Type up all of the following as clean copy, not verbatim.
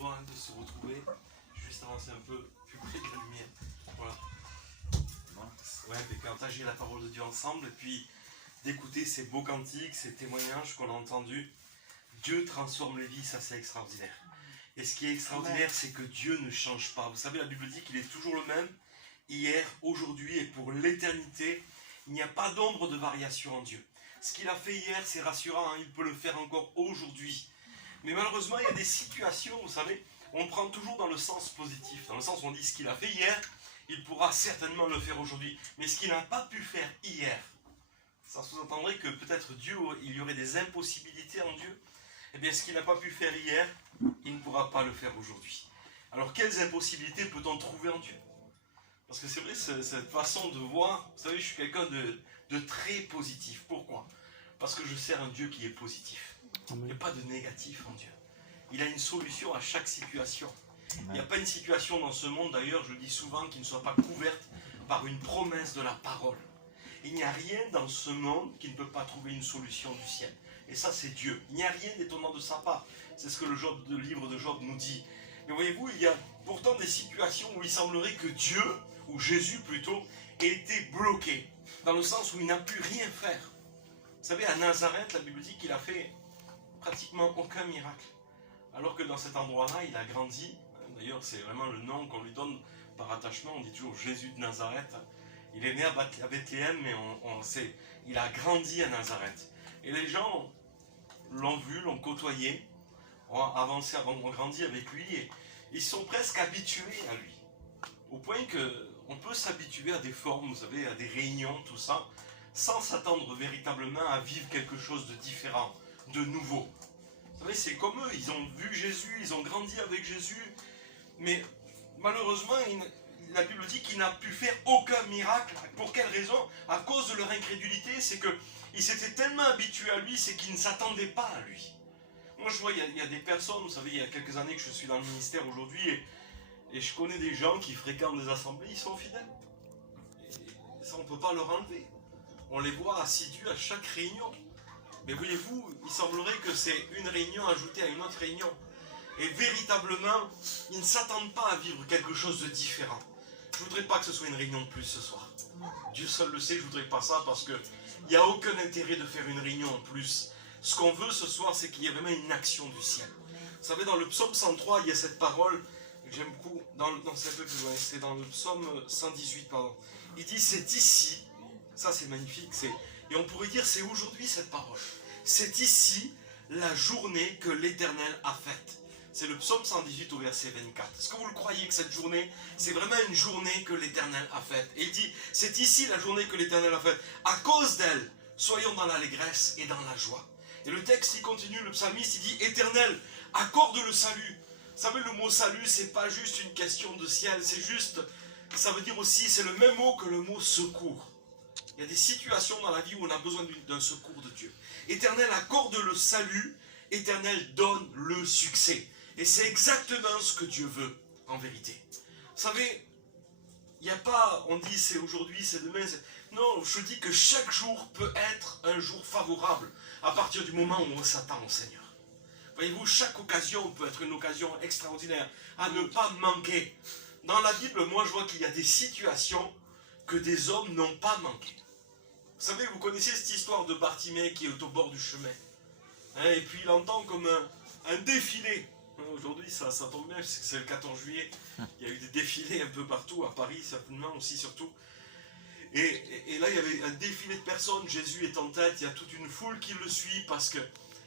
joie de se retrouver. Juste avancer un peu plus près de la lumière. Voilà. Ouais, et partager la parole de Dieu ensemble et puis d'écouter ces beaux cantiques, ces témoignages qu'on a entendus. Dieu transforme les vies, ça c'est extraordinaire. Et ce qui est extraordinaire, c'est que Dieu ne change pas. Vous savez, la Bible dit qu'il est toujours le même, hier, aujourd'hui et pour l'éternité. Il n'y a pas d'ombre de variation en Dieu. Ce qu'il a fait hier, c'est rassurant, hein, il peut le faire encore aujourd'hui. Mais malheureusement, il y a des situations, vous savez, on prend toujours dans le sens positif. Dans le sens où on dit ce qu'il a fait hier, il pourra certainement le faire aujourd'hui. Mais ce qu'il n'a pas pu faire hier, ça sous-entendrait que peut-être Dieu, il y aurait des impossibilités en Dieu. Eh bien, ce qu'il n'a pas pu faire hier, il ne pourra pas le faire aujourd'hui. Alors, quelles impossibilités peut-on trouver en Dieu? Parce que c'est vrai, cette façon de voir, vous savez, je suis quelqu'un de très positif. Pourquoi? Parce que je sers un Dieu qui est positif. Il n'y a pas de négatif en Dieu. Il a une solution à chaque situation. Il n'y a pas une situation dans ce monde, d'ailleurs, je le dis souvent, qui ne soit pas couverte par une promesse de la parole. Il n'y a rien dans ce monde qui ne peut pas trouver une solution du ciel. Et ça, c'est Dieu. Il n'y a rien d'étonnant de sa part. C'est ce que le livre de Job nous dit. Mais voyez-vous, il y a pourtant des situations où il semblerait que Dieu, ou Jésus plutôt, ait été bloqué. Dans le sens où il n'a pu rien faire. Vous savez, à Nazareth, la Bible dit qu'il a fait pratiquement aucun miracle. Alors que dans cet endroit-là, il a grandi. D'ailleurs, c'est vraiment le nom qu'on lui donne par attachement. On dit toujours Jésus de Nazareth. Il est né à Bethléem, mais on sait, il a grandi à Nazareth. Et les gens l'ont vu, l'ont côtoyé, ont avancé, ont grandi avec lui, et ils sont presque habitués à lui. Au point qu'on peut s'habituer à des formes, vous savez, à des réunions, tout ça, sans s'attendre véritablement à vivre quelque chose de différent, de nouveau. Vous savez, c'est comme eux, ils ont vu Jésus, ils ont grandi avec Jésus, mais malheureusement, la Bible dit qu'il n'a pu faire aucun miracle. Pour quelle raison? À cause de leur incrédulité, c'est qu'ils s'étaient tellement habitués à lui, c'est qu'ils ne s'attendaient pas à lui. Moi, je vois, il y a des personnes, vous savez, il y a quelques années que je suis dans le ministère aujourd'hui, et je connais des gens qui fréquentent des assemblées, ils sont fidèles. Et ça, on ne peut pas leur enlever. On les voit assidus à chaque réunion. Mais voyez-vous, il semblerait que c'est une réunion ajoutée à une autre réunion. Et véritablement, ils ne s'attendent pas à vivre quelque chose de différent. Je ne voudrais pas que ce soit une réunion de plus ce soir. Dieu seul le sait, je ne voudrais pas ça parce qu'il n'y a aucun intérêt de faire une réunion en plus. Ce qu'on veut ce soir, c'est qu'il y ait vraiment une action du ciel. Vous savez, dans le psaume 103, il y a cette parole que j'aime beaucoup. C'est dans le psaume 118, pardon. Il dit, c'est ici, ça c'est magnifique, et on pourrait dire, c'est aujourd'hui cette parole. C'est ici la journée que l'Éternel a faite. C'est le psaume 118 au verset 24. Est-ce que vous le croyez que cette journée, c'est vraiment une journée que l'Éternel a faite? Et il dit, c'est ici la journée que l'Éternel a faite. À cause d'elle, soyons dans l'allégresse et dans la joie. Et le texte, il continue, le psalmiste, il dit, Éternel, accorde le salut. Vous savez, le mot salut, c'est pas juste une question de ciel, c'est juste, ça veut dire aussi, c'est le même mot que le mot secours. Il y a des situations dans la vie où on a besoin d'un secours de Dieu. Éternel, accorde le salut. Éternel, donne le succès. Et c'est exactement ce que Dieu veut, en vérité. Vous savez, il n'y a pas, on dit c'est aujourd'hui, c'est demain. Non, je dis que chaque jour peut être un jour favorable à partir du moment où on s'attend au Seigneur. Voyez-vous, chaque occasion peut être une occasion extraordinaire à ne pas manquer. Dans la Bible, moi je vois qu'il y a des situations que des hommes n'ont pas manquées. Vous savez, vous connaissez cette histoire de Bartimée qui est au bord du chemin. Et puis il entend comme un défilé. Aujourd'hui, ça tombe bien, c'est le 14 juillet. Il y a eu des défilés un peu partout, à Paris certainement aussi surtout. Et là, il y avait un défilé de personnes. Jésus est en tête, il y a toute une foule qui le suit parce que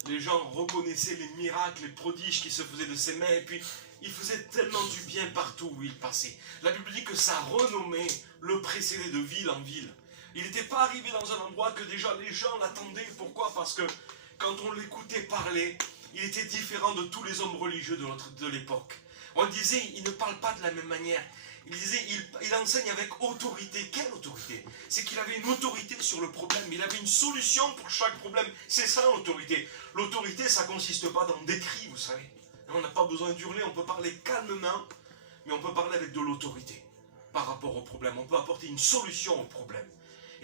les gens reconnaissaient les miracles, les prodiges qui se faisaient de ses mains. Et puis, il faisait tellement du bien partout où il passait. La Bible dit que sa renommée le précédait de ville en ville. Il n'était pas arrivé dans un endroit que déjà les gens l'attendaient. Pourquoi? Parce que quand on l'écoutait parler, il était différent de tous les hommes religieux de l'époque. On disait, il ne parle pas de la même manière. Il disait, il enseigne avec autorité. Quelle autorité? C'est qu'il avait une autorité sur le problème. Il avait une solution pour chaque problème. C'est ça l'autorité. L'autorité, ça ne consiste pas dans des cris, vous savez. On n'a pas besoin d'hurler, on peut parler calmement, mais on peut parler avec de l'autorité par rapport au problème. On peut apporter une solution au problème.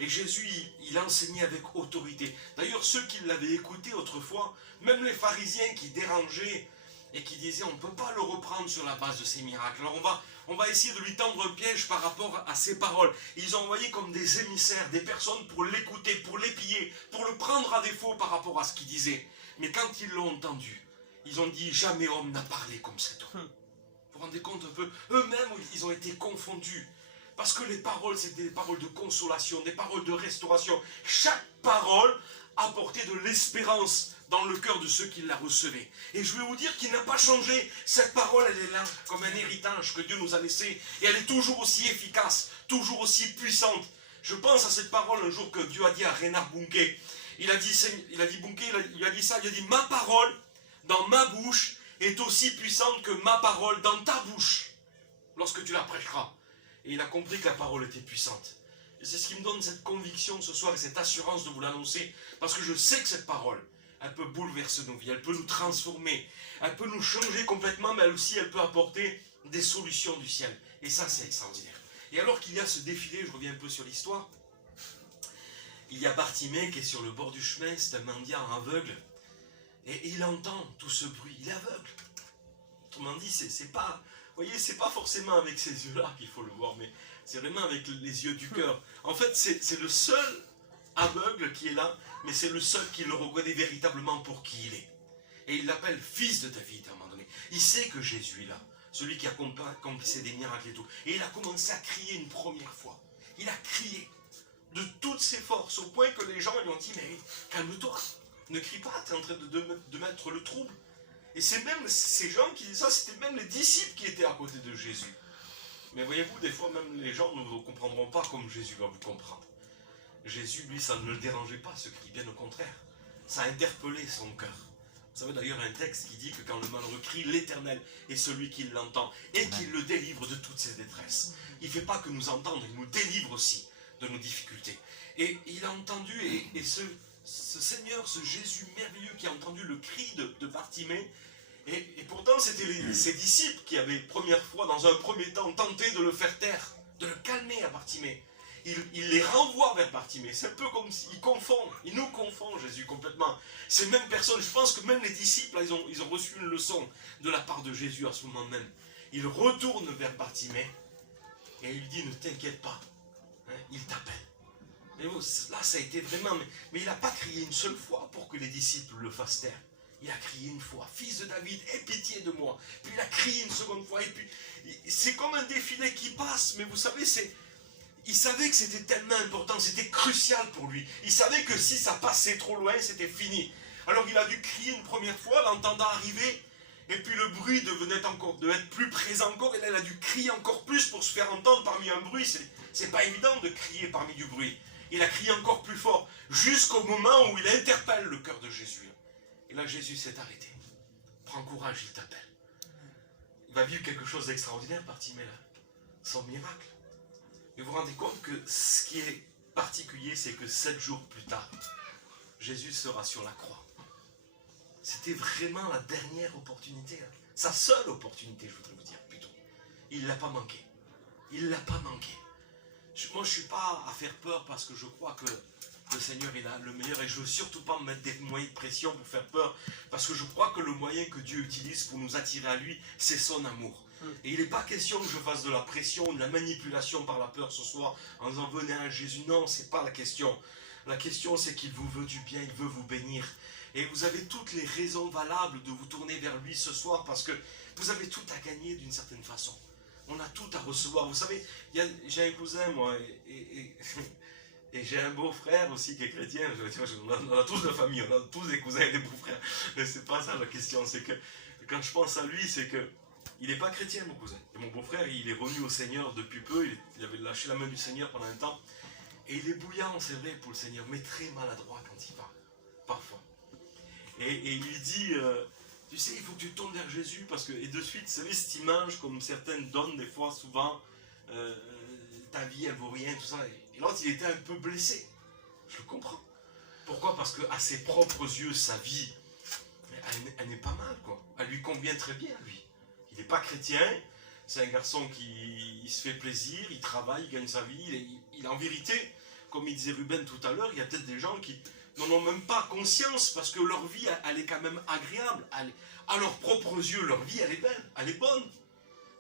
Et Jésus, il enseignait avec autorité. D'ailleurs, ceux qui l'avaient écouté autrefois, même les pharisiens qui dérangeaient et qui disait on ne peut pas le reprendre sur la base de ses miracles. Alors on va essayer de lui tendre un piège par rapport à ses paroles. Ils ont envoyé comme des émissaires, des personnes pour l'écouter, pour l'épier, pour le prendre à défaut par rapport à ce qu'il disait. Mais quand ils l'ont entendu, ils ont dit jamais homme n'a parlé comme cet homme. Vous vous rendez compte un peu? Eux-mêmes, ils ont été confondus. Parce que les paroles, c'était des paroles de consolation, des paroles de restauration. Chaque parole apportait de l'espérance dans le cœur de ceux qui la recevaient. Et je vais vous dire qu'il n'a pas changé. Cette parole, elle est là comme un héritage que Dieu nous a laissé. Et elle est toujours aussi efficace, toujours aussi puissante. Je pense à cette parole un jour que Dieu a dit à Reinhard Bonnke. Il a dit ça, il a dit ma parole dans ma bouche est aussi puissante que ma parole dans ta bouche, lorsque tu la prêcheras. Et il a compris que la parole était puissante. Et c'est ce qui me donne cette conviction ce soir et cette assurance de vous l'annoncer, parce que je sais que cette parole, elle peut bouleverser nos vies, elle peut nous transformer, elle peut nous changer complètement, mais elle aussi, elle peut apporter des solutions du ciel. Et ça, c'est extraordinaire. Et alors qu'il y a ce défilé, je reviens un peu sur l'histoire, il y a Bartimée qui est sur le bord du chemin, c'est un mendiant aveugle, et il entend tout ce bruit, il est aveugle. Autrement dit, c'est pas, vous voyez, c'est pas forcément avec ces yeux-là qu'il faut le voir, mais c'est vraiment avec les yeux du cœur. En fait, c'est le seul aveugle qui est là, mais c'est le seul qui le reconnaît véritablement pour qui il est. Et il l'appelle fils de David à un moment donné. Il sait que Jésus est là, celui qui accomplissait des miracles et tout. Et il a commencé à crier une première fois. Il a crié de toutes ses forces, au point que les gens lui ont dit, mais calme-toi, ne crie pas, tu es en train de mettre le trouble. Et c'est même ces gens qui disaient ça, c'était même les disciples qui étaient à côté de Jésus. Mais voyez-vous, des fois même les gens ne vous comprendront pas comme Jésus va vous comprendre. Jésus, lui, ça ne le dérangeait pas, ce cri, bien au contraire. Ça a interpellé son cœur. Vous savez d'ailleurs un texte qui dit que quand le malheureux crie, l'Éternel est celui qui l'entend et qui le délivre de toutes ses détresses. Il ne fait pas que nous entendre, il nous délivre aussi de nos difficultés. Et il a entendu, et ce Seigneur, ce Jésus merveilleux qui a entendu le cri de Bartimée, et pourtant c'était ses disciples qui avaient première fois, dans un premier temps, tenté de le faire taire, de le calmer à Bartimée. Il les renvoie vers Bartimée. C'est un peu comme s'il nous confond Jésus complètement. Ces mêmes personnes, je pense que même les disciples, là, ils ont reçu une leçon de la part de Jésus à ce moment même. Il retourne vers Bartimée et il dit, ne t'inquiète pas, hein, il t'appelle. Mais là, ça a été vraiment... Mais il n'a pas crié une seule fois pour que les disciples le fassent taire. Il a crié une fois, fils de David, aie pitié de moi. Puis il a crié une seconde fois, et puis... C'est comme un défilé qui passe, mais vous savez, il savait que c'était tellement important, c'était crucial pour lui. Il savait que si ça passait trop loin, c'était fini. Alors il a dû crier une première fois, l'entendant arriver, et puis le bruit devenait être plus présent encore, et là il a dû crier encore plus pour se faire entendre parmi un bruit. C'est pas évident de crier parmi du bruit. Il a crié encore plus fort, jusqu'au moment où il interpelle le cœur de Jésus. Et là Jésus s'est arrêté. Prends courage, il t'appelle. Il va vivre quelque chose d'extraordinaire, Bartimée là. Son miracle. Et vous vous rendez compte que ce qui est particulier, c'est que 7 jours plus tard, Jésus sera sur la croix. C'était vraiment la dernière opportunité. Hein. Sa seule opportunité, je voudrais vous dire, plutôt. Il ne l'a pas manqué. Il ne l'a pas manqué. Moi, je ne suis pas à faire peur parce que je crois que le Seigneur est là, le meilleur. Et je ne veux surtout pas me mettre des moyens de pression pour faire peur. Parce que je crois que le moyen que Dieu utilise pour nous attirer à lui, c'est son amour. Et il n'est pas question que je fasse de la pression, de la manipulation par la peur ce soir, en disant venez à Jésus. Non, ce n'est pas la question. La question, c'est qu'il vous veut du bien, il veut vous bénir. Et vous avez toutes les raisons valables de vous tourner vers lui ce soir, parce que vous avez tout à gagner d'une certaine façon. On a tout à recevoir. Vous savez, j'ai un cousin, moi, et j'ai un beau-frère aussi qui est chrétien. On a tous de famille, on a tous des cousins et des beaux-frères. Mais c'est pas ça la question. C'est que quand je pense à lui, c'est que il n'est pas chrétien, mon cousin. Et mon beau-frère, il est revenu au Seigneur depuis peu. Il avait lâché la main du Seigneur pendant un temps. Et il est bouillant, c'est vrai, pour le Seigneur, mais très maladroit quand il parle. Parfois. Et il dit, tu sais, il faut que tu tournes vers Jésus, parce que, et de suite, vous savez, cette image, comme certaines donnent des fois, souvent, ta vie, elle vaut rien, tout ça. Et l'autre, il était un peu blessé. Je le comprends. Pourquoi? Parce qu'à ses propres yeux, sa vie, elle n'est pas mal, quoi. Elle lui convient très bien, lui. Il n'est pas chrétien, c'est un garçon qui se fait plaisir, il travaille, il gagne sa vie. Il en vérité, comme il disait Ruben tout à l'heure, il y a peut-être des gens qui n'en ont même pas conscience, parce que leur vie, elle est quand même agréable. À leurs propres yeux, leur vie, elle est belle, elle est bonne.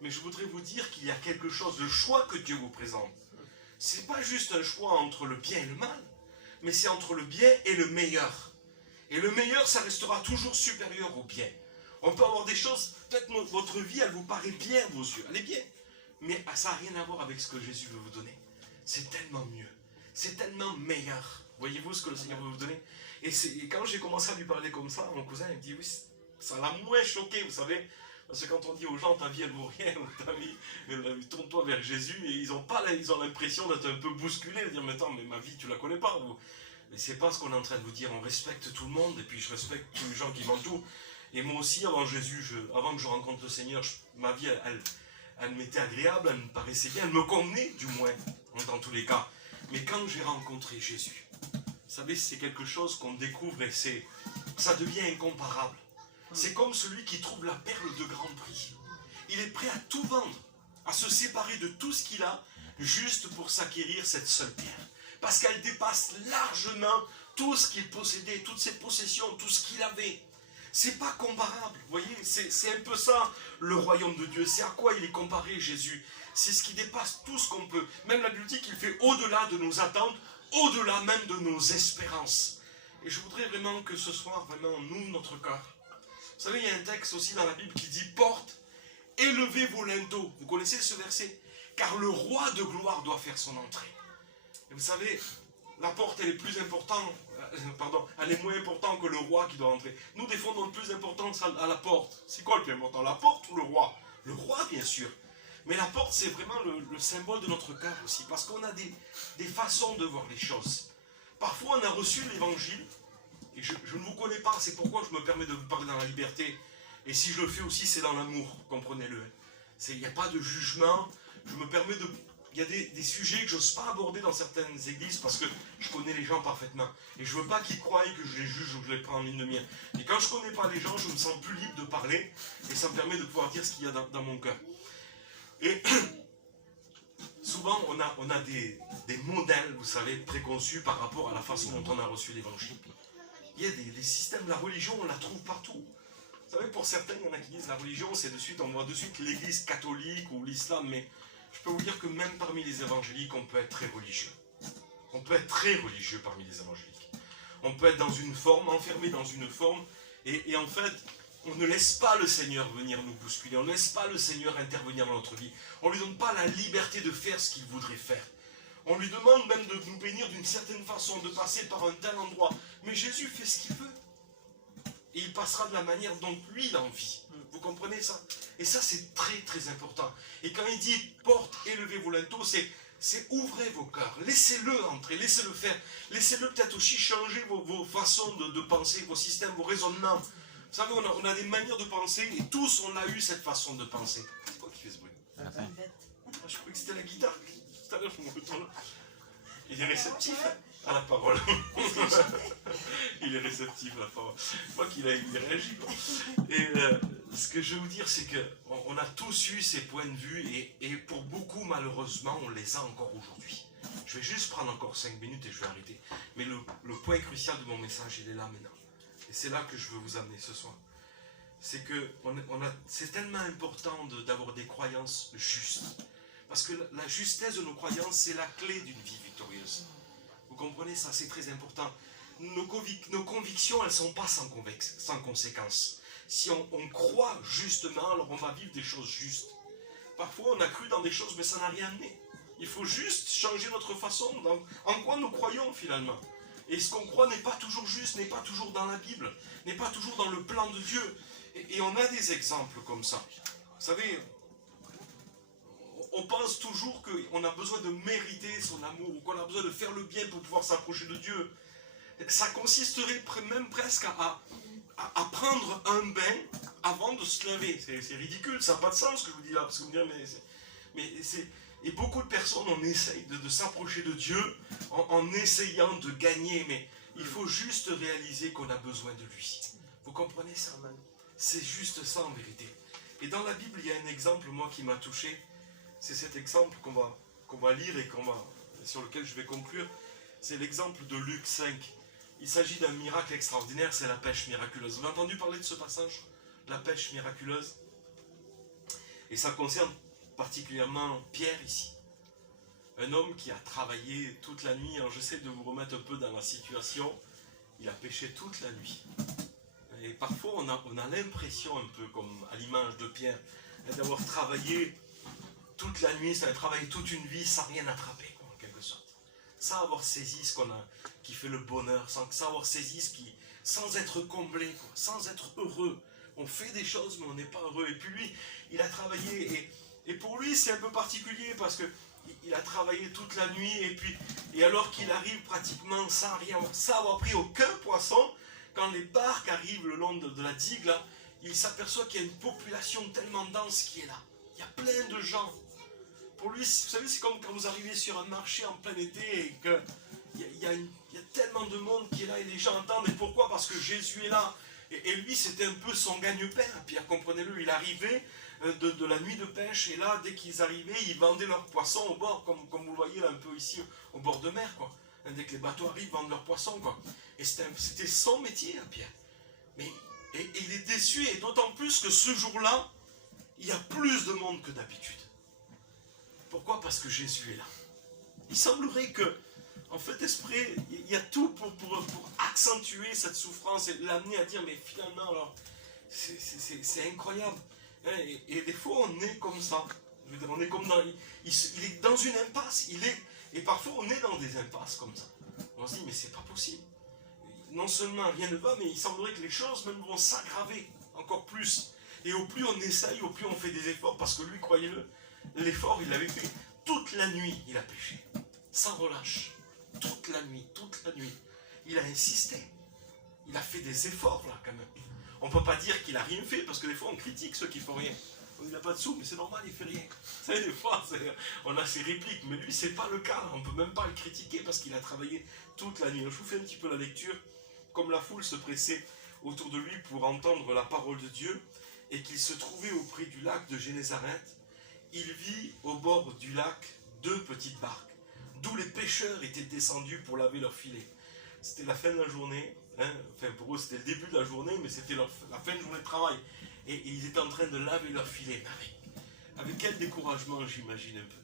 Mais je voudrais vous dire qu'il y a quelque chose, le choix que Dieu vous présente. C'est pas juste un choix entre le bien et le mal, mais c'est entre le bien et le meilleur. Et le meilleur, ça restera toujours supérieur au bien. On peut avoir des choses, peut-être votre vie, elle vous paraît bien à vos yeux, elle est bien. Mais ça n'a rien à voir avec ce que Jésus veut vous donner. C'est tellement mieux, c'est tellement meilleur. Voyez-vous ce que le Seigneur veut vous donner? Et quand j'ai commencé à lui parler comme ça, mon cousin il me dit, oui, ça l'a moins choqué, vous savez. Parce que quand on dit aux gens, ta vie elle vaut rien, ta vie, tourne-toi vers Jésus, et ils ont l'impression d'être un peu bousculés, de dire, mais attends, mais ma vie, tu la connais pas, vous. Mais c'est pas ce qu'on est en train de vous dire, on respecte tout le monde, et puis je respecte tous les gens qui m'entourent. Et moi aussi, avant Jésus, avant que je rencontre le Seigneur, ma vie, elle m'était agréable, elle me paraissait bien, elle me convenait, du moins, dans tous les cas. Mais quand j'ai rencontré Jésus, vous savez, c'est quelque chose qu'on découvre, et ça devient incomparable. C'est comme celui qui trouve la perle de grand prix. Il est prêt à tout vendre, à se séparer de tout ce qu'il a, juste pour s'acquérir cette seule pierre. Parce qu'elle dépasse largement tout ce qu'il possédait, toutes ses possessions, tout ce qu'il avait. C'est pas comparable, vous voyez, c'est un peu ça, le royaume de Dieu. C'est à quoi il est comparé, Jésus. C'est ce qui dépasse tout ce qu'on peut. Même la Bible dit qu'il fait au-delà de nos attentes, au-delà même de nos espérances. Et je voudrais vraiment que ce soir, vraiment, on ouvre notre cœur. Vous savez, il y a un texte aussi dans la Bible qui dit « Porte, élevez vos linteaux ». Vous connaissez ce verset? Car le roi de gloire doit faire son entrée. Et vous savez, la porte, elle est plus importante, elle est moins importante que le roi qui doit entrer. Nous, des fois, on donne plus d'importance à la porte. C'est quoi le plus important? La porte ou le roi? Le roi, bien sûr. Mais la porte, c'est vraiment le symbole de notre cœur aussi. Parce qu'on a des façons de voir les choses. Parfois, on a reçu l'évangile. Et je ne vous connais pas, c'est pourquoi je me permets de vous parler dans la liberté. Et si je le fais aussi, c'est dans l'amour, comprenez-le. Il n'y a pas de jugement. Je me permets de... Il y a des sujets que je n'ose pas aborder dans certaines églises parce que je connais les gens parfaitement. Et je ne veux pas qu'ils croient que je les juge ou que je les prends en ligne de mire. Et quand je ne connais pas les gens, je me sens plus libre de parler. Et ça me permet de pouvoir dire ce qu'il y a dans mon cœur. Et souvent, on a des modèles, vous savez, préconçus par rapport à la façon dont on a reçu l'évangile. Il y a des systèmes, la religion, on la trouve partout. Vous savez, pour certains, il y en a qui disent la religion, c'est on voit de suite l'église catholique ou l'islam, mais je peux vous dire que même parmi les évangéliques, on peut être très religieux. On peut être très religieux parmi les évangéliques. On peut être dans une forme, enfermé dans une forme, et en fait, on ne laisse pas le Seigneur venir nous bousculer, on ne laisse pas le Seigneur intervenir dans notre vie. On ne lui donne pas la liberté de faire ce qu'il voudrait faire. On lui demande même de nous bénir d'une certaine façon, de passer par un tel endroit. Mais Jésus fait ce qu'il veut. Et il passera de la manière dont lui il a envie. Vous comprenez ça? Et ça, c'est très très important. Et quand il dit « porte, élevez vos linteaux », c'est ouvrez vos cœurs. Laissez-le entrer, laissez-le faire. Laissez-le peut-être aussi changer vos façons de penser, vos systèmes, vos raisonnements. Vous savez, on a des manières de penser et tous, on a eu cette façon de penser. C'est quoi qui fait ce bruit? Je croyais que c'était la guitare. Tout à l'heure, je me retourne. Il est réceptif à la parole. Il est réceptif à la parole. Je crois qu'il réagit. Et ce que je veux vous dire, c'est qu'on a tous eu ces points de vue et pour beaucoup, malheureusement, on les a encore aujourd'hui. Je vais juste prendre encore 5 minutes et je vais arrêter. Mais le point crucial de mon message, il est là maintenant. Et c'est là que je veux vous amener ce soir. C'est que c'est tellement important d'avoir des croyances justes. Parce que la justesse de nos croyances, c'est la clé d'une vie victorieuse. Vous comprenez ça? C'est très important. Nos convictions, elles ne sont pas sans conséquences. Si on croit justement, alors on va vivre des choses justes. Parfois, on a cru dans des choses, mais ça n'a rien amené. Il faut juste changer notre façon, en quoi nous croyons finalement. Et ce qu'on croit n'est pas toujours juste, n'est pas toujours dans la Bible, n'est pas toujours dans le plan de Dieu. Et on a des exemples comme ça. Vous savez, on pense toujours qu'on a besoin de mériter son amour, ou qu'on a besoin de faire le bien pour pouvoir s'approcher de Dieu. Ça consisterait même presque à prendre un bain avant de se laver. C'est ridicule, ça n'a pas de sens ce que je vous dis là, parce que vous me direz, et beaucoup de personnes, on essaye de s'approcher de Dieu en essayant de gagner, mais il faut juste réaliser qu'on a besoin de lui. Vous comprenez ça? C'est juste ça en vérité. Et dans la Bible, il y a un exemple, moi, qui m'a touché. C'est cet exemple qu'on va lire et sur lequel je vais conclure. C'est l'exemple de Luc 5. Il s'agit d'un miracle extraordinaire, c'est la pêche miraculeuse. Vous avez entendu parler de ce passage? la pêche miraculeuse. Et ça concerne particulièrement Pierre ici. Un homme qui a travaillé toute la nuit. Alors j'essaie de vous remettre un peu dans la situation. Il a pêché toute la nuit. Et parfois on a l'impression, un peu comme à l'image de Pierre, d'avoir travaillé toute la nuit, ça a travaillé toute une vie sans rien attraper, quoi, en quelque sorte. Sans avoir saisi ce qu'on a, qui fait le bonheur, sans avoir saisi sans être comblé, quoi, sans être heureux. On fait des choses, mais on n'est pas heureux. Et puis lui, il a travaillé, et pour lui, c'est un peu particulier, parce que il a travaillé toute la nuit, et alors qu'il arrive pratiquement sans avoir pris aucun poisson, quand les barques arrivent le long de la digue, là, il s'aperçoit qu'il y a une population tellement dense qui est là. Il y a plein de gens. Pour lui, vous savez, c'est comme quand vous arrivez sur un marché en plein été et qu'il y a tellement de monde qui est là et les gens entendent. Et pourquoi? Parce que Jésus est là. Et lui, c'était un peu son gagne-pain. Pierre, comprenez-le, il arrivait de la nuit de pêche, et là, dès qu'ils arrivaient, ils vendaient leurs poissons au bord, comme vous le voyez là un peu ici, au bord de mer, quoi. Dès que les bateaux arrivent, ils vendent leurs poissons, quoi. Et c'était son métier, Pierre. Et il est déçu, et d'autant plus que ce jour-là, il y a plus de monde que d'habitude. Pourquoi? Parce que Jésus est là. Il semblerait que, en fait, esprit, il y a tout pour accentuer cette souffrance et l'amener à dire, mais finalement, alors, c'est incroyable. Et des fois, on est comme ça. Je veux dire, on est comme dans... Il est dans une impasse. Et parfois, on est dans des impasses comme ça. On se dit, mais c'est pas possible. Non seulement rien ne va, mais il semblerait que les choses même vont s'aggraver encore plus. Et au plus on essaye, au plus on fait des efforts, parce que lui, croyez-le, l'effort, il l'avait fait toute la nuit, il a pêché, sans relâche, toute la nuit. Il a insisté, il a fait des efforts là quand même. On ne peut pas dire qu'il n'a rien fait, parce que des fois on critique ceux qui font rien. Il n'a pas de sous, mais c'est normal, il fait rien. Vous savez, des fois, on a ces répliques, mais lui, c'est pas le cas. On ne peut même pas le critiquer parce qu'il a travaillé toute la nuit. Je vous fais un petit peu la lecture. Comme la foule se pressait autour de lui pour entendre la parole de Dieu, et qu'il se trouvait auprès du lac de Génézareth, il vit au bord du lac 2 petites barques, d'où les pêcheurs étaient descendus pour laver leurs filets. C'était la fin de la journée, hein. Enfin pour eux c'était le début de la journée, mais c'était la fin de journée de travail. Et ils étaient en train de laver leurs filets. Avec quel découragement, j'imagine un peu.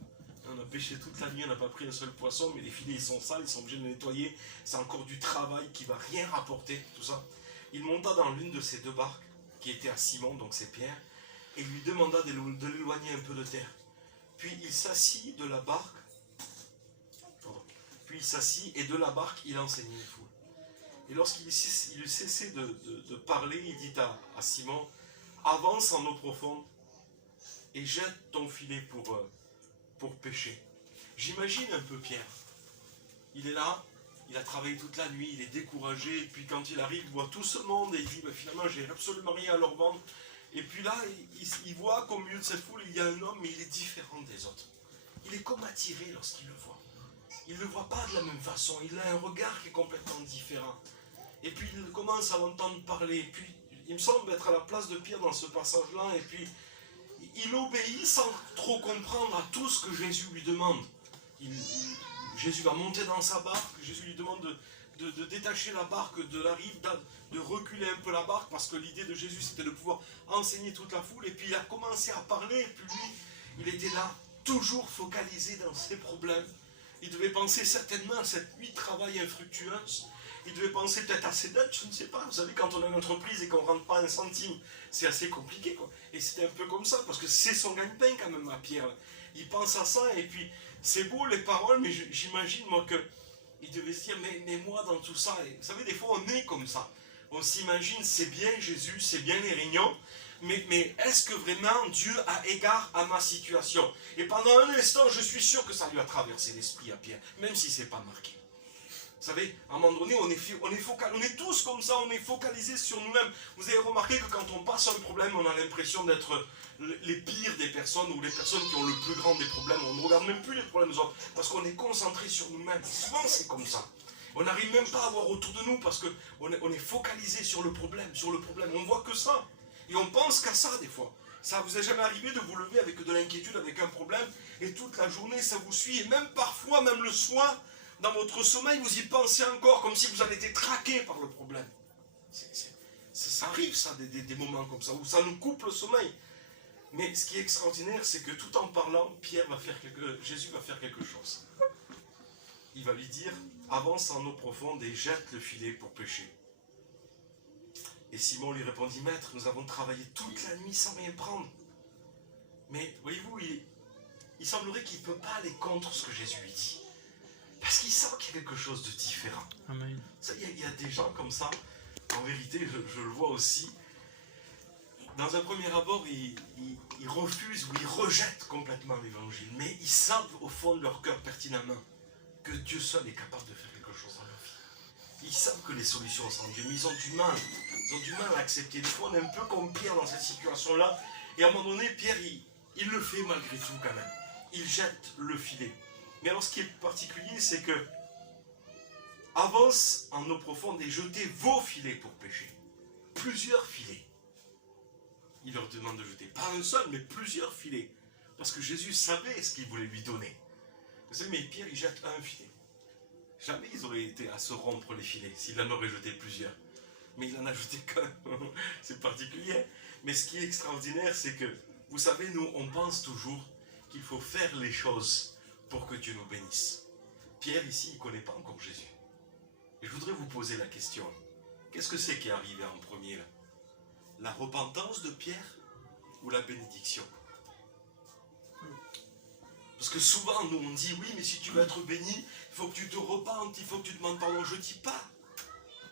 On a pêché toute la nuit, on n'a pas pris un seul poisson, mais les filets ils sont sales, ils sont obligés de les nettoyer. C'est encore du travail qui ne va rien rapporter, tout ça. Il monta dans l'une de ces 2 barques, qui était à Simon, donc c'est Pierre, et lui demanda de l'éloigner un peu de terre. Puis il s'assit de la barque, et de la barque il enseignait les foules. Et lorsqu'il eut cessé de parler, il dit à Simon, avance en eau profonde et jette ton filet pour pêcher. J'imagine un peu Pierre. Il est là, il a travaillé toute la nuit, il est découragé, et puis quand il arrive, il voit tout ce monde, et il dit, finalement, j'ai absolument rien à leur vendre. Et puis là, il voit qu'au milieu de cette foule, il y a un homme, mais il est différent des autres. Il est comme attiré lorsqu'il le voit. Il ne le voit pas de la même façon, il a un regard qui est complètement différent. Et puis il commence à l'entendre parler, et puis il me semble être à la place de Pierre dans ce passage-là, et puis il obéit sans trop comprendre à tout ce que Jésus lui demande. Jésus va monter dans sa barque, Jésus lui demande de détacher la barque de la rive, de reculer un peu la barque, parce que l'idée de Jésus c'était de pouvoir enseigner toute la foule, et puis il a commencé à parler, et puis lui, il était là, toujours focalisé dans ses problèmes. Il devait penser certainement à cette nuit de travail infructueuse. Il devait penser peut-être à ses dettes, je ne sais pas. Vous savez, quand on a une entreprise et qu'on ne rentre pas un centime, c'est assez compliqué, quoi. Et c'était un peu comme ça, parce que c'est son gagne-pain quand même, à Pierre. Il pense à ça, et puis c'est beau les paroles, mais j'imagine moi qu'il devait se dire, mais moi dans tout ça, et, vous savez, des fois on est comme ça. On s'imagine, c'est bien Jésus, c'est bien les réunions, mais est-ce que vraiment Dieu a égard à ma situation? Et pendant un instant, je suis sûr que ça lui a traversé l'esprit à Pierre, même si ce n'est pas marqué. Vous savez, à un moment donné, on est tous comme ça, on est focalisés sur nous-mêmes. Vous avez remarqué que quand on passe un problème, on a l'impression d'être les pires des personnes, ou les personnes qui ont le plus grand des problèmes. On ne regarde même plus les problèmes des autres, parce qu'on est concentré sur nous-mêmes. Souvent, c'est comme ça. On n'arrive même pas à voir autour de nous, parce qu'on est focalisé sur le problème, On ne voit que ça. Et on pense qu'à ça, des fois. Ça vous est jamais arrivé de vous lever avec de l'inquiétude, avec un problème, et toute la journée, ça vous suit, et même parfois, même le soir, dans votre sommeil, vous y pensez encore, comme si vous avez été traqué par le problème. Ça arrive, ça, des moments comme ça, où ça nous coupe le sommeil. Mais ce qui est extraordinaire, c'est que tout en parlant, Jésus va faire quelque chose. Il va lui dire, avance en eau profonde et jette le filet pour pêcher. Et Simon lui répondit, maître, nous avons travaillé toute la nuit sans rien prendre. Mais voyez-vous, il semblerait qu'il ne peut pas aller contre ce que Jésus lui dit. Parce qu'il sent qu'il y a quelque chose de différent. Amen. Il y a des gens comme ça, en vérité, je le vois aussi. Dans un premier abord, ils refusent ou ils rejettent complètement l'évangile. Mais ils savent au fond de leur cœur pertinemment que Dieu seul est capable de faire quelque chose dans leur vie. Ils savent que les solutions sont en Dieu, mais ils ont du mal. Ils ont du mal à accepter. Des fois, on est un peu comme Pierre dans cette situation-là. Et à un moment donné, Pierre, il le fait malgré tout quand même. Il jette le filet. Mais alors, ce qui est particulier, c'est que avance en eau profonde et jetez vos filets pour pêcher. Plusieurs filets. Il leur demande de jeter, pas un seul, mais plusieurs filets. Parce que Jésus savait ce qu'il voulait lui donner. Vous savez, mais Pierre, il jette un filet. Jamais ils auraient été à se rompre les filets, s'il en aurait jeté plusieurs. Mais il en a jeté qu'un. C'est particulier. Mais ce qui est extraordinaire, c'est que, vous savez, nous, on pense toujours qu'il faut faire les choses pour que Dieu nous bénisse. Pierre, ici, il ne connaît pas encore Jésus. Et je voudrais vous poser la question. Qu'est-ce que c'est qui est arrivé en premier, là? La repentance de Pierre ou la bénédiction? Parce que souvent, nous, on dit, oui, mais si tu veux être béni, il faut que tu te repentes, il faut que tu demandes pardon. Je ne dis pas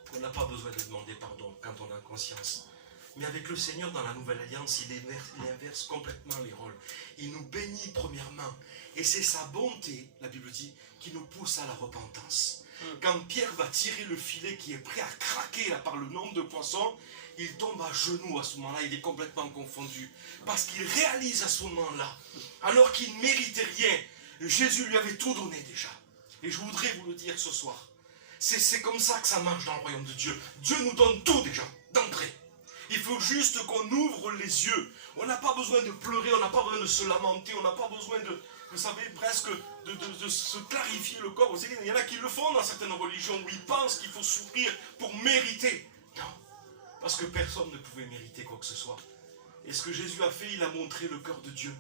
qu'on n'a pas besoin de demander pardon quand on a conscience. Mais avec le Seigneur, dans la Nouvelle Alliance, il inverse complètement les rôles. Il nous bénit premièrement. Et c'est sa bonté, la Bible dit, qui nous pousse à la repentance. Quand Pierre va tirer le filet qui est prêt à craquer là, par le nombre de poissons, il tombe à genoux à ce moment-là, il est complètement confondu. Parce qu'il réalise à ce moment-là, alors qu'il ne méritait rien, Jésus lui avait tout donné déjà. Et je voudrais vous le dire ce soir. C'est comme ça que ça marche dans le royaume de Dieu. Dieu nous donne tout déjà, d'entrée. Il faut juste qu'on ouvre les yeux. On n'a pas besoin de pleurer, on n'a pas besoin de se lamenter, on n'a pas besoin de, vous savez, presque de se clarifier le corps. Vous savez, il y en a qui le font dans certaines religions où ils pensent qu'il faut souffrir pour mériter. Non. Parce que personne ne pouvait mériter quoi que ce soit. Et ce que Jésus a fait, il a montré le cœur de Dieu.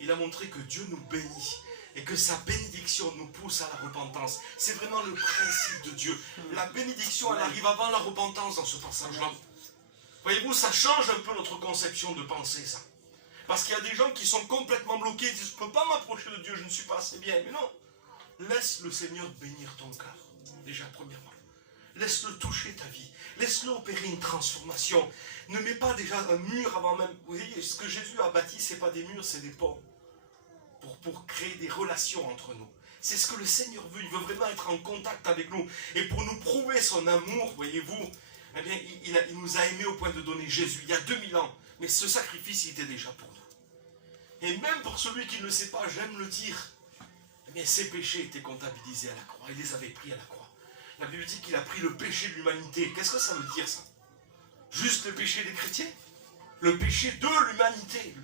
Il a montré que Dieu nous bénit. Et que sa bénédiction nous pousse à la repentance. C'est vraiment le principe de Dieu. La bénédiction, elle arrive avant la repentance dans ce passage-là. Voyez-vous, ça change un peu notre conception de pensée, ça. Parce qu'il y a des gens qui sont complètement bloqués. Ils disent, je ne peux pas m'approcher de Dieu, je ne suis pas assez bien. Mais non. Laisse le Seigneur bénir ton cœur. Déjà, premièrement. Laisse-le toucher ta vie. Laisse-le opérer une transformation. Ne mets pas déjà un mur avant même. Vous voyez, ce que Jésus a bâti, ce n'est pas des murs, c'est des ponts. Pour créer des relations entre nous. C'est ce que le Seigneur veut. Il veut vraiment être en contact avec nous. Et pour nous prouver son amour, voyez-vous, eh bien, il nous a aimés au point de donner Jésus il y a 2000 ans. Mais ce sacrifice, il était déjà pour nous. Et même pour celui qui ne le sait pas, j'aime le dire, eh bien, ses péchés étaient comptabilisés à la croix. Il les avait pris à la croix. La Bible dit qu'il a pris le péché de l'humanité. Qu'est-ce que ça veut dire, ça? Juste le péché des chrétiens? Le péché de l'humanité.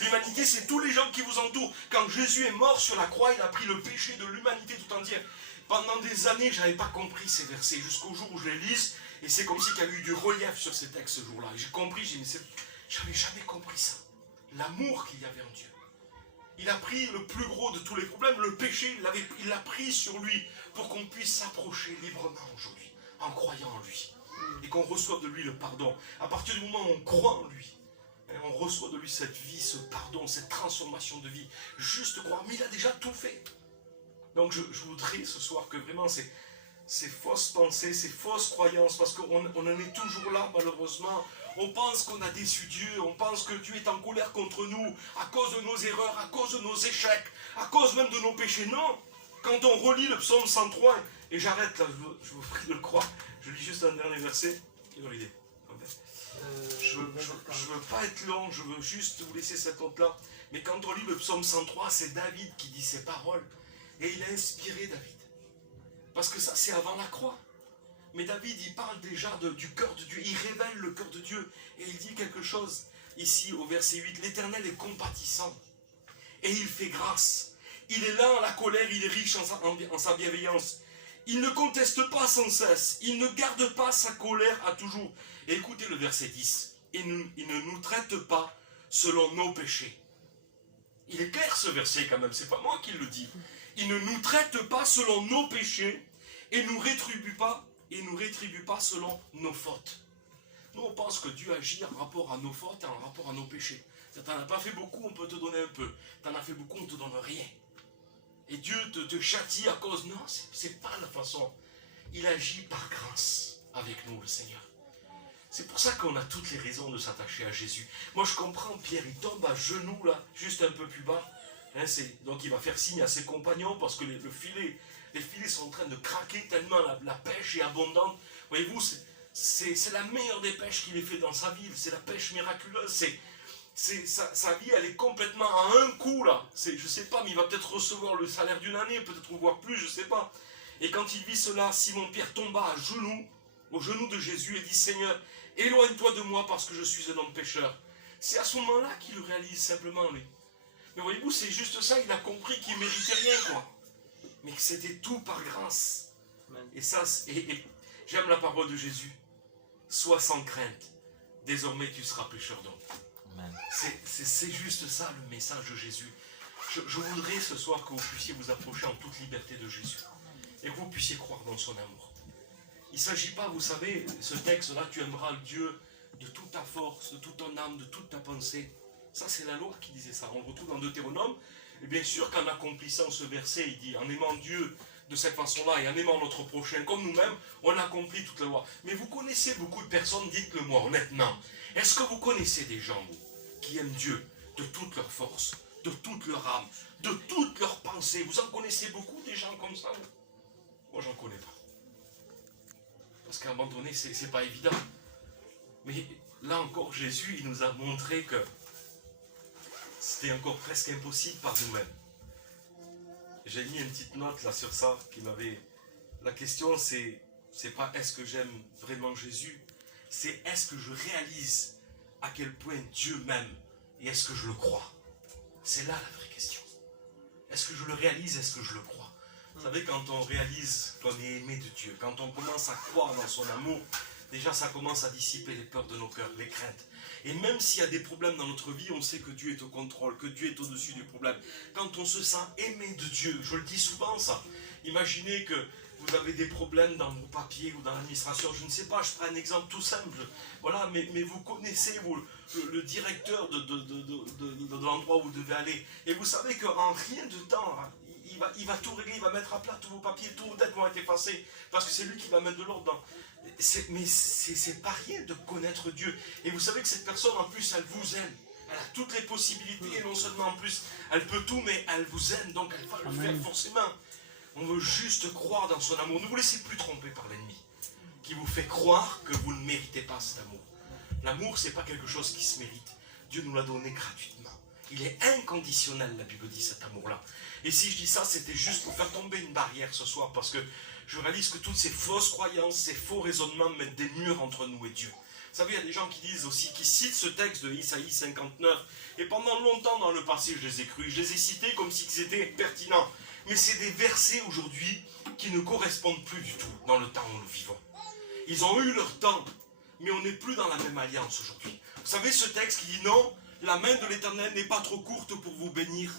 L'humanité, c'est tous les gens qui vous entourent. Quand Jésus est mort sur la croix, il a pris le péché de l'humanité tout entière. Pendant des années, je n'avais pas compris ces versets, jusqu'au jour où je les lis, et c'est comme si il y avait eu du relief sur ces textes ce jour-là. J'ai compris, j'ai dit, mais j'avais jamais compris ça. L'amour qu'il y avait en Dieu. Il a pris le plus gros de tous les problèmes, le péché, il l'a pris sur lui, pour qu'on puisse s'approcher librement aujourd'hui, en croyant en lui. Et qu'on reçoive de lui le pardon. À partir du moment où on croit en lui, on reçoit de lui cette vie, ce pardon, cette transformation de vie. Juste croire, mais il a déjà tout fait. Donc je voudrais ce soir que vraiment ces fausses pensées, ces fausses croyances, parce qu'on en est toujours là malheureusement, on pense qu'on a déçu Dieu, on pense que Dieu est en colère contre nous, à cause de nos erreurs, à cause de nos échecs, à cause même de nos péchés. Non, quand on relit le psaume 103, et j'arrête là, je vous prie de le croire, je lis juste un dernier verset. Quelle idée. Je veux pas être long, je veux juste vous laisser cette note-là. Mais quand on lit le psaume 103, c'est David qui dit ces paroles. Et il a inspiré David. Parce que ça, c'est avant la croix. Mais David, il parle déjà du cœur de Dieu. Il révèle le cœur de Dieu. Et il dit quelque chose ici au verset 8. L'Éternel est compatissant. Et il fait grâce. Il est lent à la colère, il est riche en sa bienveillance. Il ne conteste pas sans cesse. Il ne garde pas sa colère à toujours. Et écoutez le verset 10. Il ne nous traite pas selon nos péchés. Il est clair ce verset quand même, c'est pas moi qui le dis. Il ne nous traite pas selon nos péchés et nous rétribue pas selon nos fautes. Nous on pense que Dieu agit en rapport à nos fautes et en rapport à nos péchés. Tu n'en as pas fait beaucoup, on peut te donner un peu. Tu en as fait beaucoup, on ne te donne rien. Et Dieu te châtie à cause... Non, c'est pas la façon. Il agit par grâce avec nous, le Seigneur. C'est pour ça qu'on a toutes les raisons de s'attacher à Jésus. Moi, je comprends, Pierre, il tombe à genoux, là, juste un peu plus bas. Hein, donc, il va faire signe à ses compagnons parce que les filets sont en train de craquer tellement la pêche est abondante. Voyez-vous, c'est la meilleure des pêches qu'il ait fait dans sa vie. C'est la pêche miraculeuse. Sa vie, elle est complètement à un coup, là. Je ne sais pas, mais il va peut-être recevoir le salaire d'une année, peut-être voire plus, je ne sais pas. Et quand il vit cela, Simon-Pierre tomba à genoux, aux genoux de Jésus, et dit, Seigneur, éloigne-toi de moi parce que je suis un homme pécheur. C'est à ce moment-là qu'il le réalise simplement, lui. Mais voyez-vous, c'est juste ça, il a compris qu'il ne méritait rien, quoi. Mais que c'était tout par grâce. Et ça, et j'aime la parole de Jésus. Sois sans crainte. Désormais, tu seras pécheur d'hommes. C'est juste ça le message de Jésus. Je voudrais ce soir que vous puissiez vous approcher en toute liberté de Jésus. Et que vous puissiez croire dans son amour. Il ne s'agit pas, vous savez, ce texte-là, tu aimeras le Dieu de toute ta force, de toute ton âme, de toute ta pensée. Ça, c'est la loi qui disait ça. On le retrouve dans Deutéronome. Et bien sûr qu'en accomplissant ce verset, il dit, en aimant Dieu de cette façon-là et en aimant notre prochain comme nous-mêmes, on accomplit toute la loi. Mais vous connaissez beaucoup de personnes, dites-le moi honnêtement. Est-ce que vous connaissez des gens, vous, qui aiment Dieu de toute leur force, de toute leur âme, de toute leur pensée? Vous en connaissez beaucoup des gens comme ça? Moi, j'en connais pas. Parce qu'à un moment donné, c'est pas évident. Mais là encore, Jésus, il nous a montré que c'était encore presque impossible par nous-mêmes. J'ai mis une petite note là sur ça qui m'avait... La question, c'est pas est-ce que j'aime vraiment Jésus, c'est est-ce que je réalise à quel point Dieu m'aime et est-ce que je le crois? C'est là la vraie question. Est-ce que je le réalise, est-ce que je le crois? Vous savez, quand on réalise qu'on est aimé de Dieu, quand on commence à croire dans son amour, déjà ça commence à dissiper les peurs de nos cœurs, les craintes. Et même s'il y a des problèmes dans notre vie, on sait que Dieu est au contrôle, que Dieu est au-dessus du problème. Quand on se sent aimé de Dieu, je le dis souvent ça, imaginez que vous avez des problèmes dans vos papiers ou dans l'administration, je ne sais pas, je prends un exemple tout simple, voilà, mais vous connaissez le directeur de l'endroit où vous devez aller, et vous savez qu'en rien de temps, il va tout régler, il va mettre à plat tous vos papiers, tous vos dettes vont être effacées, parce que c'est lui qui va mettre de l'ordre dans... Mais c'est pas rien de connaître Dieu. Et vous savez que cette personne, en plus, elle vous aime. Elle a toutes les possibilités, et non seulement en plus, elle peut tout, mais elle vous aime, donc elle va le faire forcément. On veut juste croire dans son amour. Ne vous laissez plus tromper par l'ennemi, qui vous fait croire que vous ne méritez pas cet amour. L'amour, c'est pas quelque chose qui se mérite. Dieu nous l'a donné gratuitement. Il est inconditionnel, la Bible dit, cet amour-là. Et si je dis ça, c'était juste pour faire tomber une barrière ce soir, parce que je réalise que toutes ces fausses croyances, ces faux raisonnements mettent des murs entre nous et Dieu. Vous savez, il y a des gens qui disent aussi, qui citent ce texte de Isaïe 59, et pendant longtemps dans le passé, je les ai crus, je les ai cités comme s'ils étaient pertinents. Mais c'est des versets aujourd'hui qui ne correspondent plus du tout dans le temps où nous vivons. Ils ont eu leur temps, mais on n'est plus dans la même alliance aujourd'hui. Vous savez ce texte qui dit non, la main de l'Éternel n'est pas trop courte pour vous bénir,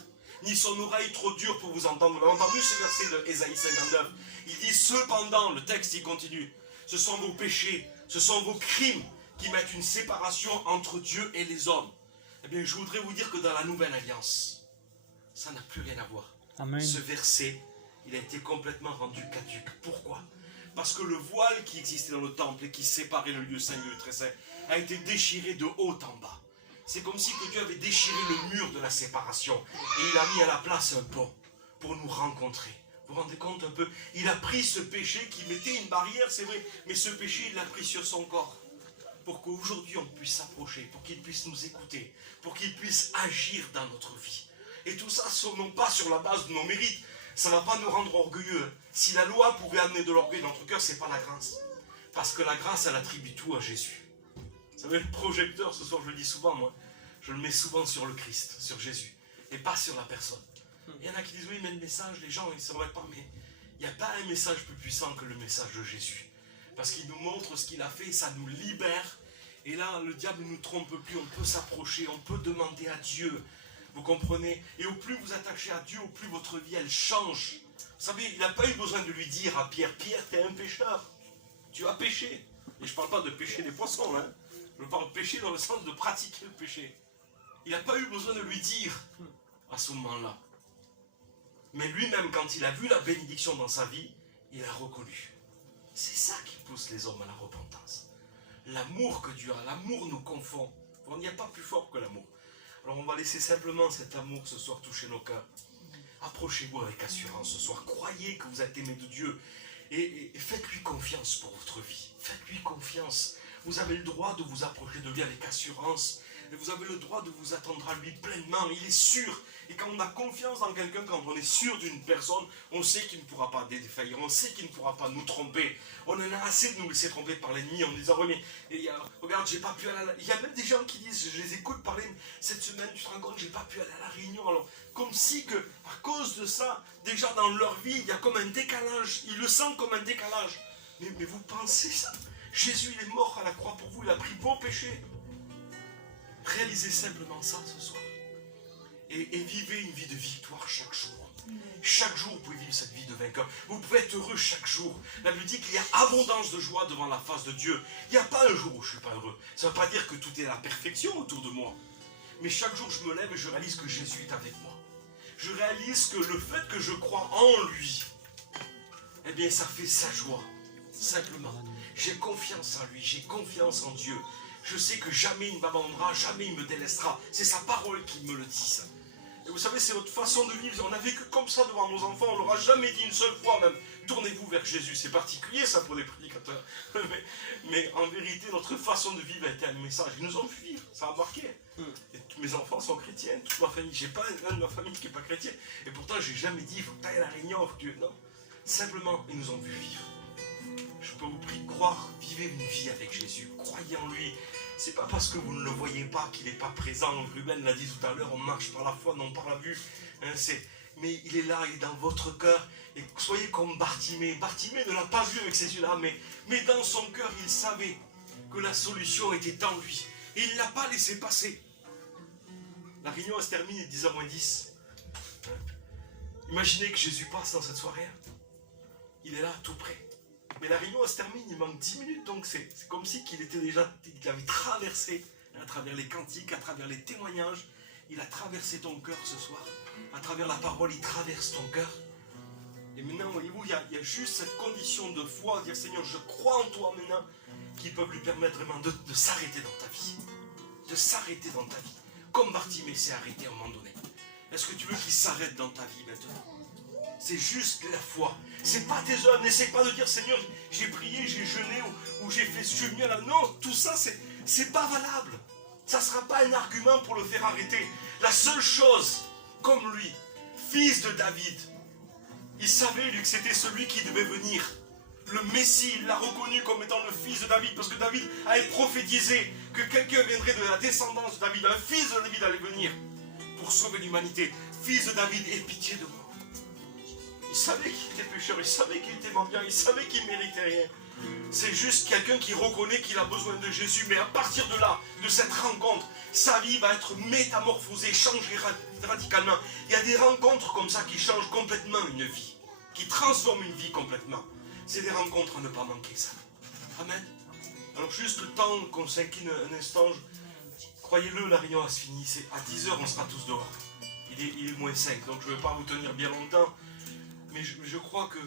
ni son oreille trop dure pour vous entendre. Vous avez entendu ce verset de Isaïe 59? Il dit cependant, le texte il continue, ce sont vos péchés, ce sont vos crimes qui mettent une séparation entre Dieu et les hommes. Eh bien, je voudrais vous dire que dans la nouvelle alliance, ça n'a plus rien à voir. Amen. Ce verset, il a été complètement rendu caduc. Pourquoi? Parce que le voile qui existait dans le temple et qui séparait le lieu saint et le lieu très saint a été déchiré de haut en bas. C'est comme si que Dieu avait déchiré le mur de la séparation et il a mis à la place un pont pour nous rencontrer. Vous vous rendez compte un peu? Il a pris ce péché qui mettait une barrière, c'est vrai, mais ce péché, il l'a pris sur son corps. Pour qu'aujourd'hui on puisse s'approcher, pour qu'il puisse nous écouter, pour qu'il puisse agir dans notre vie. Et tout ça, non pas sur la base de nos mérites, ça ne va pas nous rendre orgueilleux. Si la loi pouvait amener de l'orgueil dans notre cœur, ce n'est pas la grâce. Parce que la grâce, elle attribue tout à Jésus. Vous savez, le projecteur, ce soir, je le dis souvent, moi, je le mets souvent sur le Christ, sur Jésus, et pas sur la personne. Il y en a qui disent, oui, mais le message, les gens, ils ne se remettent pas, mais Il n'y a pas un message plus puissant que le message de Jésus. Parce qu'il nous montre ce qu'il a fait, ça nous libère. Et là, le diable ne nous trompe plus, on peut s'approcher, on peut demander à Dieu. Vous comprenez? Et au plus vous attachez à Dieu, au plus votre vie, elle change. Vous savez, il n'a pas eu besoin de lui dire à Pierre, Pierre, tu es un pécheur. Tu as péché. Et je ne parle pas de pécher les poissons, hein. Je parle de péché dans le sens de pratiquer le péché. Il n'a pas eu besoin de lui dire à ce moment-là. Mais lui-même, quand il a vu la bénédiction dans sa vie, il a reconnu. C'est ça qui pousse les hommes à la repentance. L'amour que Dieu a, l'amour nous confond. Il n'y a pas plus fort que l'amour. Alors on va laisser simplement cet amour ce soir toucher nos cœurs. Approchez-vous avec assurance ce soir. Croyez que vous êtes aimé de Dieu. Et faites-lui confiance pour votre vie. Faites-lui confiance. Vous avez le droit de vous approcher de lui avec assurance. Et vous avez le droit de vous attendre à lui pleinement. Il est sûr. Et quand on a confiance dans quelqu'un, quand on est sûr d'une personne, on sait qu'il ne pourra pas défaillir. On sait qu'il ne pourra pas nous tromper. On en a assez de nous laisser tromper par l'ennemi en disant, oui, mais regarde, j'ai pas pu aller à la... Il y a même des gens qui disent, je les écoute parler, cette semaine, tu te rends compte, j'ai pas pu aller à la réunion. Alors, comme si que, à cause de ça, déjà dans leur vie, il y a comme un décalage. Ils le sentent comme un décalage. Mais vous pensez ça? Jésus, il est mort à la croix pour vous. Il a pris vos péchés. Réalisez simplement ça ce soir. Et vivez une vie de victoire chaque jour. Chaque jour, vous pouvez vivre cette vie de vainqueur. Vous pouvez être heureux chaque jour. La Bible dit qu'il y a abondance de joie devant la face de Dieu. Il n'y a pas un jour où je ne suis pas heureux. Ça ne veut pas dire que tout est la perfection autour de moi. Mais chaque jour, je me lève et je réalise que Jésus est avec moi. Je réalise que le fait que je crois en lui, eh bien, ça fait sa joie. Simplement. J'ai confiance en lui. J'ai confiance en Dieu. Je sais que jamais il ne m'abandonnera, jamais il me délaissera. C'est sa parole qui me le dit, ça. Et vous savez, c'est votre façon de vivre. On a vécu comme ça devant nos enfants. On ne leur a jamais dit une seule fois même. Tournez-vous vers Jésus. C'est particulier ça pour les prédicateurs. mais en vérité, notre façon de vivre a été un message. Ils nous ont vu vivre. Ça a marqué. Et tous mes enfants sont chrétiens. Toute ma famille. J'ai pas un de ma famille qui n'est pas chrétien. Et pourtant, j'ai jamais dit, il faut que tu ailles à la réunion. Faut que tu... Non. Simplement, ils nous ont vu vivre. Je peux vous prier de croire. Vivez une vie avec Jésus. Croyez en lui. C'est pas parce que vous ne le voyez pas qu'il n'est pas présent. Ruben l'a dit tout à l'heure, on marche par la foi, non par la vue. Hein, mais il est là, il est dans votre cœur. Et soyez comme Bartimée. Bartimée ne l'a pas vu avec ses yeux-là, mais dans son cœur, il savait que la solution était en lui. Et il ne l'a pas laissé passer. La réunion elle se termine, il est 10h moins 10. Imaginez que Jésus passe dans cette soirée. Il est là, tout près. Mais la réunion elle se termine, il manque 10 minutes, donc c'est comme si il avait traversé, à travers les cantiques, à travers les témoignages, il a traversé ton cœur ce soir. À travers la parole, il traverse ton cœur. Et maintenant, voyez-vous, il y a juste cette condition de foi, dire Seigneur, je crois en toi maintenant, qui peuvent lui permettre vraiment de s'arrêter dans ta vie. De s'arrêter dans ta vie. Comme Bartimée s'est arrêté à un moment donné. Est-ce que tu veux qu'il s'arrête dans ta vie maintenant? C'est juste la foi. C'est pas tes œuvres. N'essaie pas de dire Seigneur, j'ai prié, j'ai jeûné ou j'ai fait ce mieux là. Non, tout ça, c'est pas valable. Ça ne sera pas un argument pour le faire arrêter. La seule chose, comme lui, fils de David, il savait lui que c'était celui qui devait venir. Le Messie, il l'a reconnu comme étant le fils de David, parce que David avait prophétisé que quelqu'un viendrait de la descendance de David, un fils de David allait venir pour sauver l'humanité. Fils de David, aie pitié de moi. Il savait qu'il était pécheur, il savait qu'il était mendiant, il savait qu'il ne méritait rien. C'est juste quelqu'un qui reconnaît qu'il a besoin de Jésus, mais à partir de là, de cette rencontre, sa vie va être métamorphosée, changée radicalement. Il y a des rencontres comme ça qui changent complètement une vie, qui transforment une vie complètement. C'est des rencontres à ne pas manquer, ça. Amen. Alors juste le temps qu'on s'incline un instant, croyez-le, la réunion a se fini. À 10h, on sera tous dehors. Il est moins 5, donc je ne vais pas vous tenir bien longtemps. Mais je crois que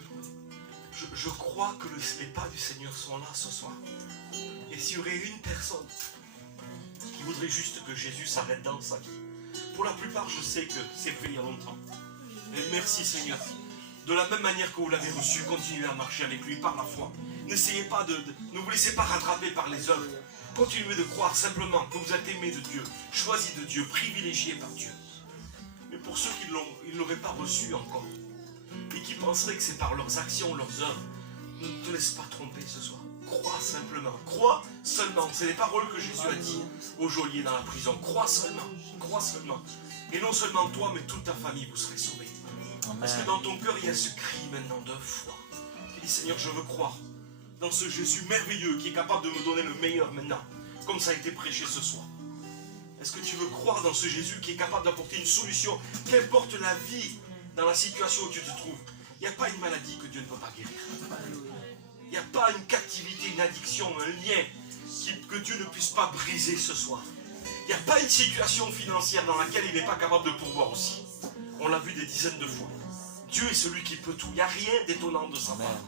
les pas du Seigneur sont là ce soir. Et s'il y aurait une personne qui voudrait juste que Jésus s'arrête dans sa vie, pour la plupart, je sais que c'est fait il y a longtemps. Et merci Seigneur. De la même manière que vous l'avez reçu, continuez à marcher avec lui par la foi. N'essayez pas ne vous laissez pas rattraper par les œuvres. Continuez de croire simplement que vous êtes aimé de Dieu, choisi de Dieu, privilégié par Dieu. Mais pour ceux qui ne l'auraient pas reçu encore, et qui penseraient que c'est par leurs actions, leurs œuvres, ne te laisse pas tromper ce soir. Crois simplement. Crois seulement. C'est les paroles que Jésus a dit au geôlier dans la prison. Crois seulement. Crois seulement. Et non seulement toi, mais toute ta famille, vous serez sauvés. Parce que dans ton cœur, il y a ce cri maintenant de foi. Tu dis, Seigneur, je veux croire dans ce Jésus merveilleux qui est capable de me donner le meilleur maintenant, comme ça a été prêché ce soir. Est-ce que tu veux croire dans ce Jésus qui est capable d'apporter une solution, qu'importe la vie, dans la situation où tu te trouves? Il n'y a pas une maladie que Dieu ne peut pas guérir. Il n'y a pas une captivité, une addiction, un lien que Dieu ne puisse pas briser ce soir. Il n'y a pas une situation financière dans laquelle il n'est pas capable de pourvoir aussi. On l'a vu des dizaines de fois. Dieu est celui qui peut tout. Il n'y a rien d'étonnant de sa part.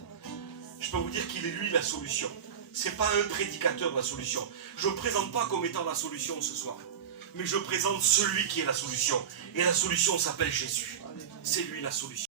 Je peux vous dire qu'il est lui la solution. Ce n'est pas un prédicateur la solution. Je ne me présente pas comme étant la solution ce soir. Mais je présente celui qui est la solution. Et la solution s'appelle Jésus. C'est lui la solution.